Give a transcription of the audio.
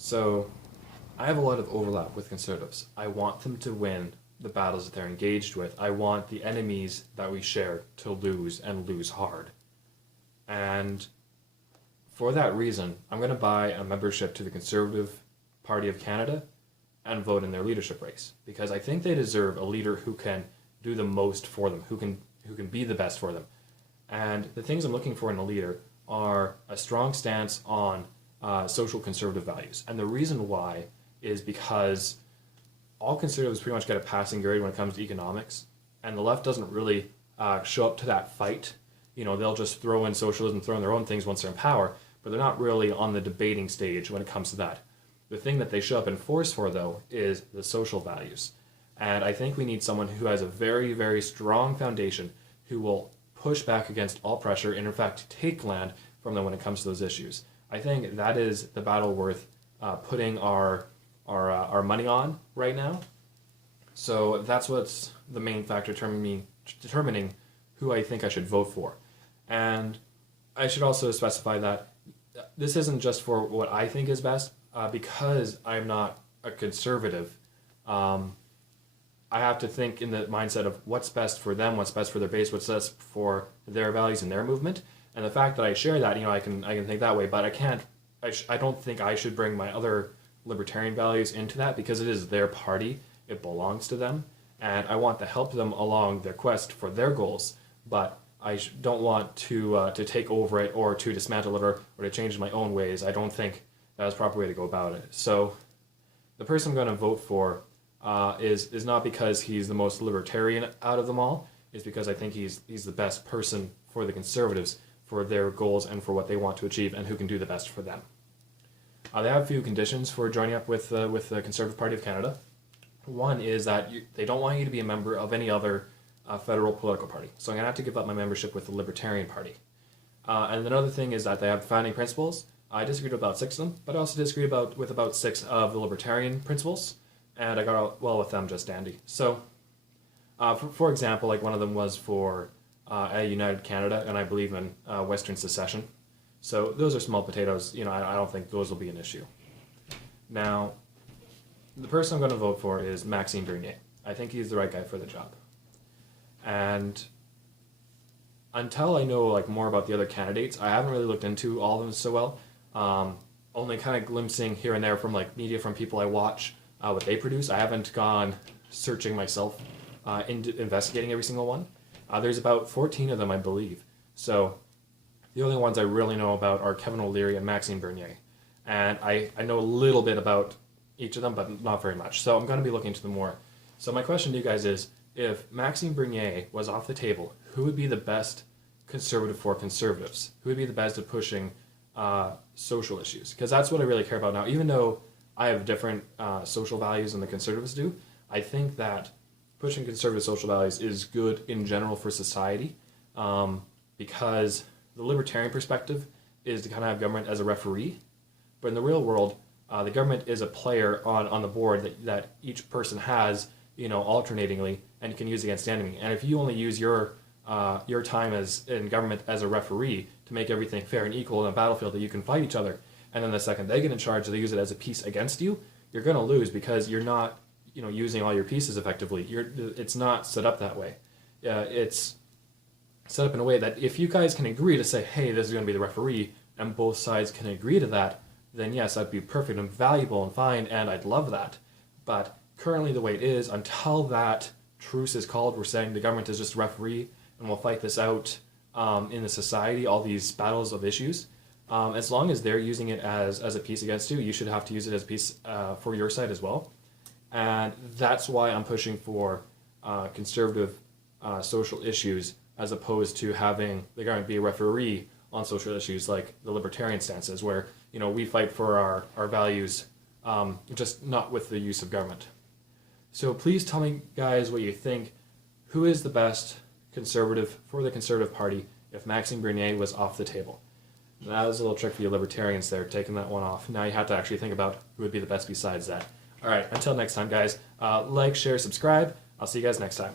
So, I have a lot of overlap with conservatives. I want them to win the battles that they're engaged with. I want the enemies that we share to lose and lose hard. And for that reason, I'm going to buy a membership to the Conservative Party of Canada and vote in their leadership race because I think they deserve a leader who can do the most for them, who can be the best for them. And the things I'm looking for in a leader are a strong stance on social conservative values. And the reason why is because all conservatives pretty much get a passing grade when it comes to economics, and the left doesn't really show up to that fight. You know, they'll just throw in socialism, throw in their own things once they're in power, but they're not really on the debating stage when it comes to that. The thing that they show up in force for, though, is the social values. And I think we need someone who has a very, very strong foundation who will push back against all pressure and, in fact, take land from them when it comes to those issues. I think that is the battle worth putting our money on right now. So that's what's the main factor determining who I think I should vote for. And I should also specify that this isn't just for what I think is best, because I'm not a conservative. I have to think in the mindset of what's best for them, what's best for their base, what's best for their values and their movement. And the fact that I share that, I can think that way, but I don't think I should bring my other libertarian values into that because it is their party, it belongs to them, and I want to help them along their quest for their goals, but I don't want to take over it or to dismantle it or to change my own ways. I don't think that's the proper way to go about it. So the person I'm going to vote for is not because he's the most libertarian out of them all. It's because I think he's the best person for the conservatives, for their goals and for what they want to achieve, and who can do the best for them. They have a few conditions for joining up with the Conservative Party of Canada. One is that they don't want you to be a member of any other federal political party. So I'm going to have to give up my membership with the Libertarian Party. And another thing is that they have founding principles. I disagreed with about 6 of them, but I also disagreed with about 6 of the Libertarian principles, and I got well with them just dandy. So, for example, like one of them was for a united Canada, and I believe in Western secession. So those are small potatoes. I don't think those will be an issue. Now, the person I'm going to vote for is Maxime Bernier. I think he's the right guy for the job. And until I know more about the other candidates, I haven't really looked into all of them so well. Only kind of glimpsing here and there from media from people I watch what they produce. I haven't gone searching myself into investigating every single one. There's about 14 of them, I believe. So the only ones I really know about are Kevin O'Leary and Maxime Bernier. And I know a little bit about each of them, but not very much. So I'm going to be looking into them more. So my question to you guys is, if Maxime Bernier was off the table, who would be the best conservative for conservatives? Who would be the best at pushing social issues? Because that's what I really care about now. Even though I have different social values than the conservatives do, I think that pushing conservative social values is good in general for society, because the libertarian perspective is to kind of have government as a referee, but in the real world, the government is a player on the board that each person has, alternatingly, and you can use against the enemy. And if you only use your time in government as a referee to make everything fair and equal in a battlefield that you can fight each other, and then the second they get in charge, they use it as a piece against you, you're going to lose because you're not, using all your pieces effectively. It's not set up that way. It's set up in a way that if you guys can agree to say, hey, this is going to be the referee, and both sides can agree to that, then yes, that'd be perfect and valuable and fine, and I'd love that. But currently the way it is, until that truce is called, we're saying the government is just a referee, and we'll fight this out in the society, all these battles of issues. As long as they're using it as a piece against you, you should have to use it as a piece for your side as well. And that's why I'm pushing for conservative social issues as opposed to having the government be a referee on social issues like the libertarian stances, where we fight for our values, just not with the use of government. So please tell me, guys, what you think. Who is the best conservative for the Conservative Party if Maxime Bernier was off the table? That was a little trick for you libertarians there, taking that one off. Now you have to actually think about who would be the best besides that. All right, until next time, guys, like, share, subscribe. I'll see you guys next time.